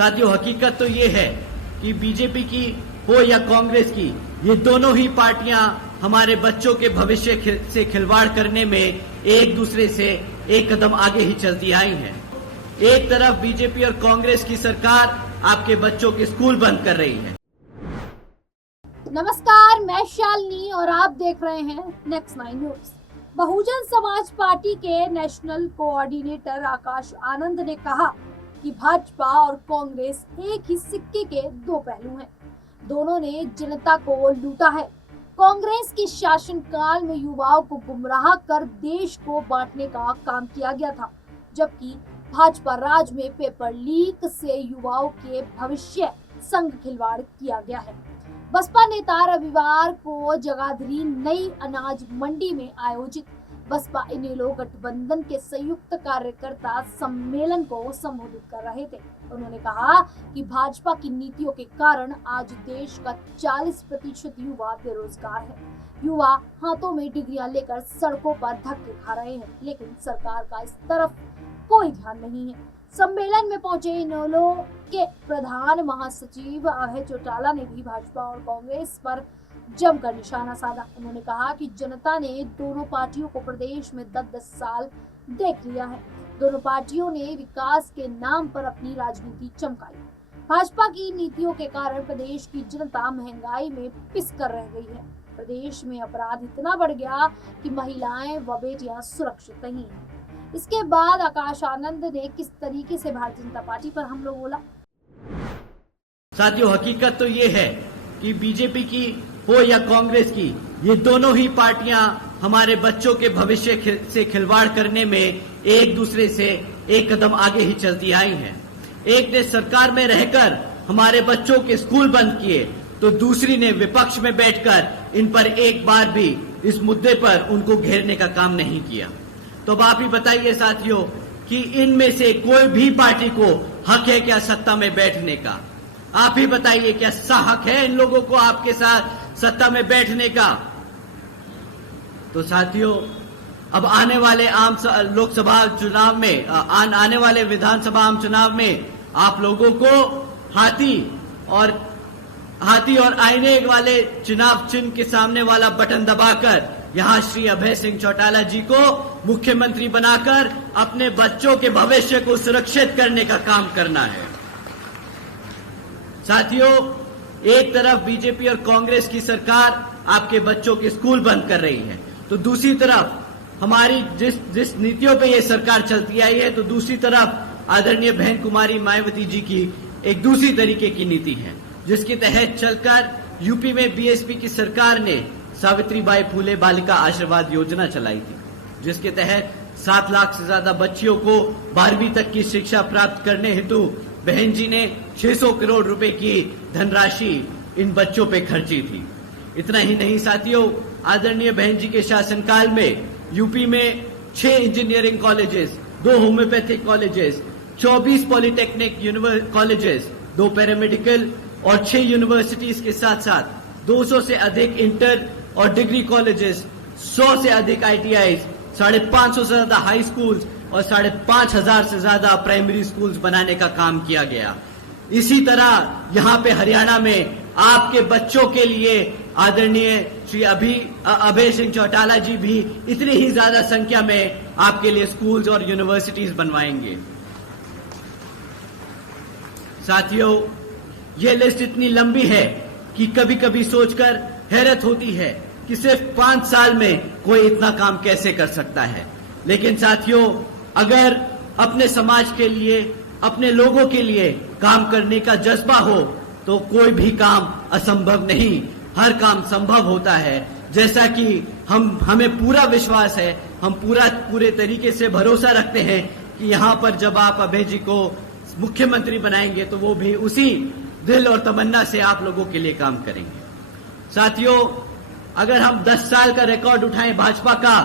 साथियों, हकीकत तो ये है कि बीजेपी की हो या कांग्रेस की, ये दोनों ही पार्टियां हमारे बच्चों के भविष्य से खिलवाड़ करने में एक दूसरे से एक कदम आगे ही चलती आई हैं। एक तरफ बीजेपी और कांग्रेस की सरकार आपके बच्चों के स्कूल बंद कर रही है। नमस्कार, मैं शालिनी और आप देख रहे हैं next 9 news. Bahujan Samaj party के नेशनल कोऑर्डिनेटर आकाश आनंद ने कहा कि भाजपा और कांग्रेस एक ही सिक्के के दो पहलू हैं। दोनों ने जनता को लूटा है। कांग्रेस के शासनकाल में युवाओं को गुमराह कर देश को बांटने का काम किया गया था, जबकि भाजपा राज में पेपर लीक से युवाओं के भविष्य संग खिलवाड़ किया गया है। बसपा नेता रविवार को जगाधरी नई अनाज मंडी में आयोजित बसपा इनेलो गठबंधन के संयुक्त कार्यकर्ता सम्मेलन को संबोधित कर रहे थे। उन्होंने कहा कि भाजपा की नीतियों के कारण आज देश का 40% युवा बेरोजगार है। युवा हाथों में डिग्रियां लेकर सड़कों पर धक्के खा रहे हैं, लेकिन सरकार का इस तरफ कोई ध्यान नहीं है। सम्मेलन में पहुंचे इनेलो के प्रधान महासचिव अभय चौटाला ने भी भाजपा और कांग्रेस पर जमकर निशाना साधा। उन्होंने कहा कि जनता ने दोनों पार्टियों को प्रदेश में 10-10 साल देख लिया है। दोनों पार्टियों ने विकास के नाम पर अपनी राजनीति चमकाई। भाजपा की नीतियों के कारण प्रदेश की जनता महंगाई में पिस कर रह गई है। प्रदेश में अपराध इतना बढ़ गया कि महिलाएं व बेटियां सुरक्षित नहीं है। इसके बाद आकाश आनंद ने किस तरीके से भारतीय जनता पार्टी पर हमला बोला। साथियों, हकीकत तो ये है कि बीजेपी की हो या कांग्रेस की, ये दोनों ही पार्टियां हमारे बच्चों के भविष्य से खिलवाड़ करने में एक दूसरे से एक कदम आगे ही चलती आई हैं। एक ने सरकार में रहकर हमारे बच्चों के स्कूल बंद किए, तो दूसरी ने विपक्ष में बैठकर इन पर एक बार भी इस मुद्दे पर उनको घेरने का काम नहीं किया। तो अब आप ही बताइए साथियों कि इनमें से कोई भी पार्टी को हक है क्या सत्ता में बैठने का? आप ही बताइए, क्या हक है इन लोगों को आपके साथ सत्ता में बैठने का? तो साथियों, अब आने वाले आम लोकसभा चुनाव में, आने वाले विधानसभा आम चुनाव में आप लोगों को हाथी और आईने वाले चुनाव चिन्ह के सामने वाला बटन दबाकर यहां श्री अभय सिंह चौटाला जी को मुख्यमंत्री बनाकर अपने बच्चों के भविष्य को सुरक्षित करने का काम करना है। साथियों, एक तरफ बीजेपी और कांग्रेस की सरकार आपके बच्चों के स्कूल बंद कर रही है, तो दूसरी तरफ हमारी जिस नीतियों पे ये सरकार चलती आई है, तो दूसरी तरफ आदरणीय बहन कुमारी मायावती जी की एक दूसरी तरीके की नीति है, जिसके तहत चलकर यूपी में बीएसपी की सरकार ने सावित्रीबाई फुले बालिका आशीर्वाद योजना चलाई थी, जिसके तहत 7 लाख से ज्यादा बच्चियों को 12वीं तक की शिक्षा प्राप्त करने हेतु बहन जी ने 600 करोड़ रुपए की धनराशि इन बच्चों पे खर्ची थी। इतना ही नहीं साथियों, आदरणीय बहन जी के शासनकाल में यूपी में 6 engineering colleges, 2 homeopathic colleges, 24 polytechnic colleges, 2 paramedical और 6 यूनिवर्सिटीज के साथ साथ 200 से अधिक इंटर और डिग्री कॉलेजेस, 100 से अधिक ITIs, 550 से ज्यादा हाई स्कूल्स और 5,500 से ज्यादा प्राइमरी स्कूल्स बनाने का काम किया गया। इसी तरह यहाँ पे हरियाणा में आपके बच्चों के लिए आदरणीय श्री अभय सिंह चौटाला जी भी इतनी ही ज्यादा संख्या में आपके लिए स्कूल्स और यूनिवर्सिटीज बनवाएंगे। साथियों, ये लिस्ट इतनी लंबी है कि कभी कभी सोचकर हैरत होती है कि सिर्फ 5 साल में कोई इतना काम कैसे कर सकता है। लेकिन साथियों, अगर अपने समाज के लिए, अपने लोगों के लिए काम करने का जज्बा हो तो कोई भी काम असंभव नहीं, हर काम संभव होता है। जैसा कि हमें पूरा विश्वास है, हम पूरे तरीके से भरोसा रखते हैं कि यहाँ पर जब आप अभय जी को मुख्यमंत्री बनाएंगे तो वो भी उसी दिल और तमन्ना से आप लोगों के लिए काम करेंगे। साथियों, अगर हम 10 साल का रिकॉर्ड उठाएं भाजपा का,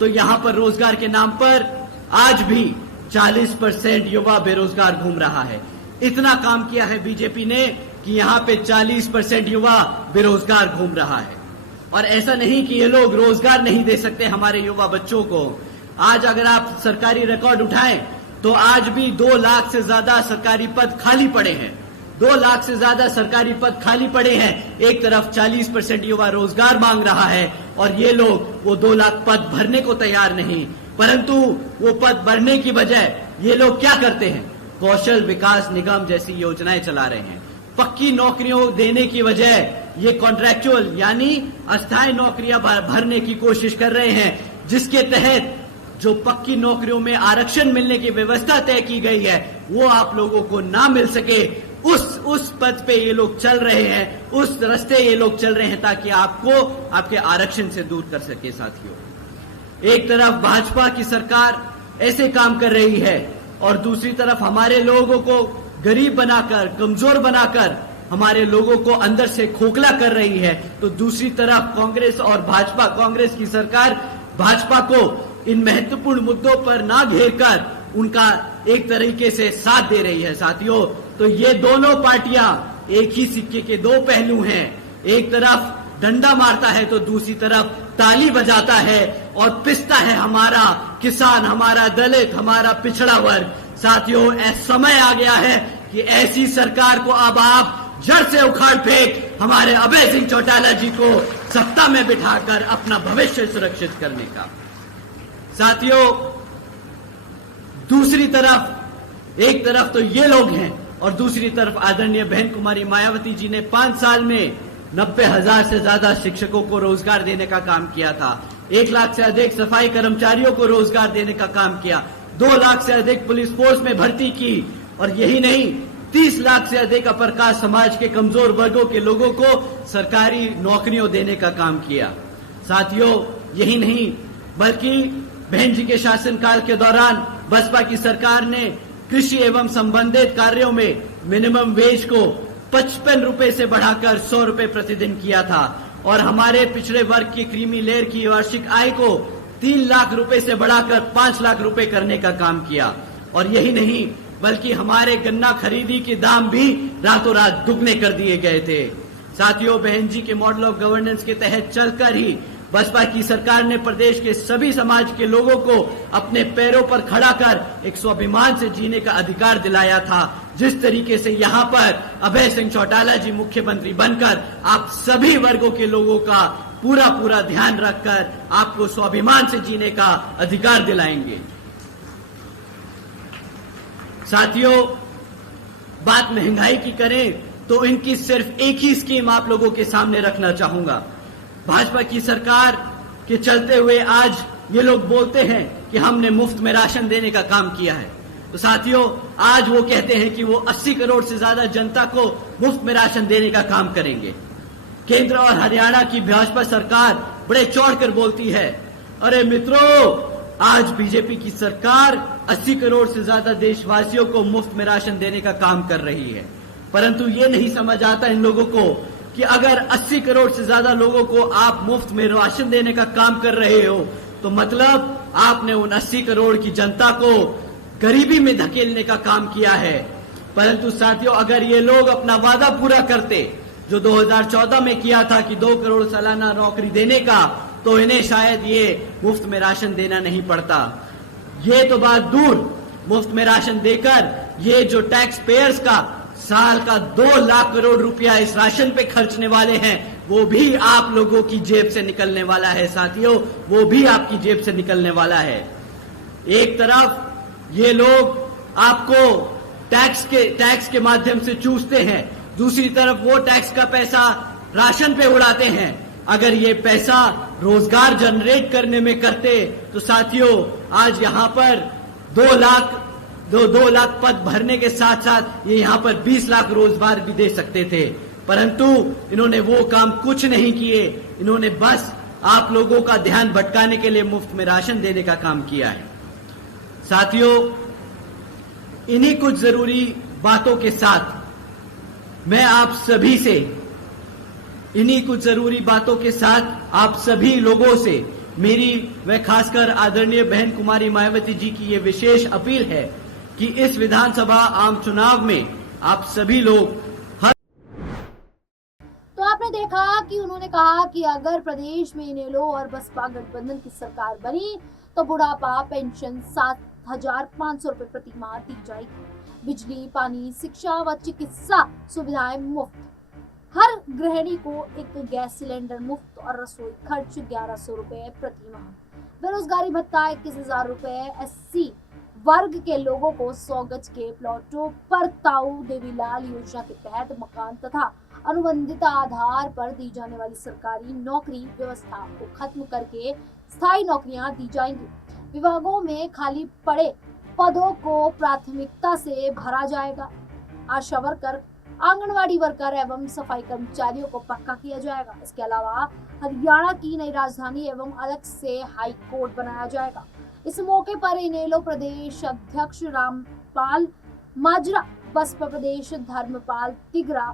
तो यहाँ पर रोजगार के नाम पर आज भी 40% युवा बेरोजगार घूम रहा है। इतना काम किया है बीजेपी ने कि यहाँ पे 40% युवा बेरोजगार घूम रहा है। और ऐसा नहीं कि ये लोग रोजगार नहीं दे सकते हमारे युवा बच्चों को। आज अगर आप सरकारी रिकॉर्ड उठाएं तो आज भी 2 लाख से ज्यादा सरकारी पद खाली पड़े हैं। 2 लाख से ज्यादा सरकारी पद खाली पड़े हैं। एक तरफ 40% युवा रोजगार मांग रहा है और ये लोग वो 2 लाख पद भरने को तैयार नहीं, परंतु वो पद भरने की बजाय ये लोग क्या करते हैं, कौशल विकास निगम जैसी योजनाएं चला रहे हैं। पक्की नौकरियों देने की बजाय ये कॉन्ट्रैक्चुअल यानी अस्थायी नौकरियां भरने की कोशिश कर रहे हैं, जिसके तहत जो पक्की नौकरियों में आरक्षण मिलने की व्यवस्था तय की गई है वो आप लोगों को ना मिल सके। उस पद पे ये लोग चल रहे हैं, उस रास्ते ये लोग चल रहे हैं ताकि आपको आपके आरक्षण से दूर कर सके। साथियों, एक तरफ भाजपा की सरकार ऐसे काम कर रही है और दूसरी तरफ हमारे लोगों को गरीब बनाकर, कमजोर बनाकर हमारे लोगों को अंदर से खोखला कर रही है, तो दूसरी तरफ कांग्रेस और भाजपा, कांग्रेस की सरकार भाजपा को इन महत्वपूर्ण मुद्दों पर ना घेरकर उनका एक तरीके से साथ दे रही है। साथियों, तो ये दोनों पार्टियां एक ही सिक्के के 2 पहलू हैं। एक तरफ डंडा मारता है तो दूसरी तरफ ताली बजाता है और पिसता है हमारा किसान, हमारा दलित, हमारा पिछड़ा वर्ग। साथियों, समय आ गया है कि ऐसी सरकार को अब आप जड़ से उखाड़ फेंक हमारे अभय सिंह चौटाला जी को सत्ता में बिठाकर अपना भविष्य सुरक्षित करने का। साथियों, दूसरी तरफ, एक तरफ तो ये लोग हैं और दूसरी तरफ आदरणीय बहन कुमारी मायावती जी ने 5 साल में 90,000 से ज्यादा शिक्षकों को रोजगार देने का काम किया था। 1 लाख से अधिक सफाई कर्मचारियों को रोजगार देने का काम किया। 2 लाख से अधिक पुलिस फोर्स में भर्ती की और यही नहीं, 30 लाख से अधिक अपर कास्ट समाज के कमजोर वर्गों के लोगों को सरकारी नौकरियों देने का काम किया। साथियों, यही नहीं बल्कि बहन जी के शासनकाल के दौरान बसपा की सरकार ने कृषि एवं संबंधित कार्यों में मिनिमम वेज को 55 रुपए से बढ़ाकर 100 रुपए प्रतिदिन किया था और हमारे पिछड़े वर्ग की क्रीमी लेयर की वार्षिक आय को 3 लाख रुपए से बढ़ाकर 5 लाख रुपए करने का काम किया। और यही नहीं बल्कि हमारे गन्ना खरीदी के दाम भी रातों रात दुगने कर दिए गए थे। साथियों, बहन जी के मॉडल ऑफ गवर्नेंस के तहत चलकर ही बसपा की सरकार ने प्रदेश के सभी समाज के लोगों को अपने पैरों पर खड़ा कर एक स्वाभिमान से जीने का अधिकार दिलाया था। जिस तरीके से यहाँ पर अभय सिंह चौटाला जी मुख्यमंत्री बनकर आप सभी वर्गों के लोगों का पूरा ध्यान रखकर आपको स्वाभिमान से जीने का अधिकार दिलाएंगे। साथियों, बात महंगाई की करें तो इनकी सिर्फ एक ही स्कीम आप लोगों के सामने रखना चाहूंगा। भाजपा की सरकार के चलते हुए आज ये लोग बोलते हैं कि हमने मुफ्त में राशन देने का काम किया है। तो साथियों, आज वो कहते हैं कि वो 80 करोड़ से ज्यादा जनता को मुफ्त में राशन देने का काम करेंगे। केंद्र और हरियाणा की भाजपा सरकार बड़े चौड़कर बोलती है, अरे मित्रों, आज बीजेपी की सरकार 80 करोड़ से ज्यादा देशवासियों को मुफ्त में राशन देने का काम कर रही है। परंतु ये नहीं समझ आता इन लोगों को कि अगर 80 करोड़ से ज्यादा लोगों को आप मुफ्त में राशन देने का काम कर रहे हो तो मतलब आपने उन 80 करोड़ की जनता को गरीबी में धकेलने का काम किया है। परंतु साथियों, अगर ये लोग अपना वादा पूरा करते जो 2014 में किया था कि 2 करोड़ सालाना नौकरी देने का, तो इन्हें शायद ये मुफ्त में राशन देना नहीं पड़ता। ये तो बात दूर, मुफ्त में राशन देकर ये जो टैक्स पेयर्स का साल का 2 लाख करोड़ रुपया इस राशन पे खर्चने वाले हैं, वो भी आप लोगों की जेब से निकलने वाला है। साथियों, वो भी आपकी जेब से निकलने वाला है। एक तरफ ये लोग आपको टैक्स के माध्यम से चूसते हैं, दूसरी तरफ वो टैक्स का पैसा राशन पे उड़ाते हैं। अगर ये पैसा रोजगार जनरेट करने में करते तो साथियों, आज यहाँ पर 2 लाख पद भरने के साथ साथ ये यहाँ पर 20 लाख रोजगार भी दे सकते थे। परंतु इन्होंने वो काम कुछ नहीं किए। इन्होंने बस आप लोगों का ध्यान भटकाने के लिए मुफ्त में राशन देने का काम किया है। साथियों, इन्हीं कुछ जरूरी बातों के साथ मैं आप सभी से, इन्हीं कुछ जरूरी बातों के साथ आप सभी लोगों से मेरी व खासकर आदरणीय बहन कुमारी मायावती जी की ये विशेष अपील है कि इस विधानसभा आम चुनाव में आप सभी लोग तो आपने देखा कि उन्होंने कहा कि अगर प्रदेश में इनेलो और बसपा गठबंधन की सरकार बनी तो बुढ़ापा पेंशन 7 7,500 रुपए प्रति माह दी जाएगी। बिजली, पानी, शिक्षा व चिकित्सा सुविधाएं मुफ्त। हर गृहिणी को एक गैस सिलेंडर मुफ्त और रसोई खर्च 1,100 रुपए प्रति माह। बेरोजगारी भत्ता 21,000 रुपए। SC वर्ग के लोगों को 100 गज के प्लॉटों पर ताऊ देवीलाल योजना के तहत मकान तथा अनुबंधित आधार पर दी जाने वाली सरकारी नौकरी व्यवस्था को खत्म करके स्थायी नौकरियां दी जाएंगी। विभागों में खाली पड़े पदों को प्राथमिकता से भरा जाएगा। आशा वर्कर, आंगनवाड़ी वर्कर एवं सफाई कर्मचारियों को पक्का किया जाएगा। इसके अलावा हरियाणा की नई राजधानी एवं अलग से हाई कोर्ट बनाया जाएगा। इस मौके पर इनेलो प्रदेश अध्यक्ष रामपाल माजरा, बसपा प्रदेश धर्मपाल तिगरा,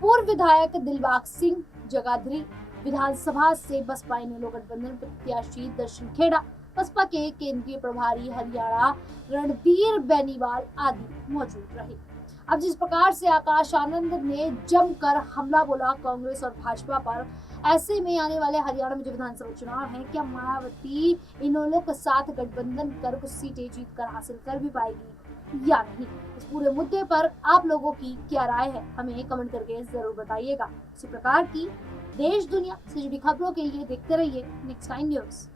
पूर्व विधायक दिलबाग सिंह जगाधरी, विधानसभा से बसपा इनेलो गठबंधन प्रत्याशी दर्शन खेड़ा, बसपा के केंद्रीय प्रभारी हरियाणा रणबीर बेनीवाल आदि मौजूद रहे। अब जिस प्रकार से आकाश आनंद ने जमकर हमला बोला कांग्रेस और भाजपा पर, ऐसे में आने वाले हरियाणा में जो विधानसभा चुनाव है, क्या मायावती इनेलो के साथ गठबंधन कर कुछ सीटें जीत कर हासिल कर भी पाएगी या नहीं? इस पूरे मुद्दे पर आप लोगों की क्या राय है, हमें कमेंट करके जरूर बताइएगा। इसी प्रकार की देश दुनिया से जुड़ी खबरों के लिए देखते रहिए नेक्स्ट 9 न्यूज़।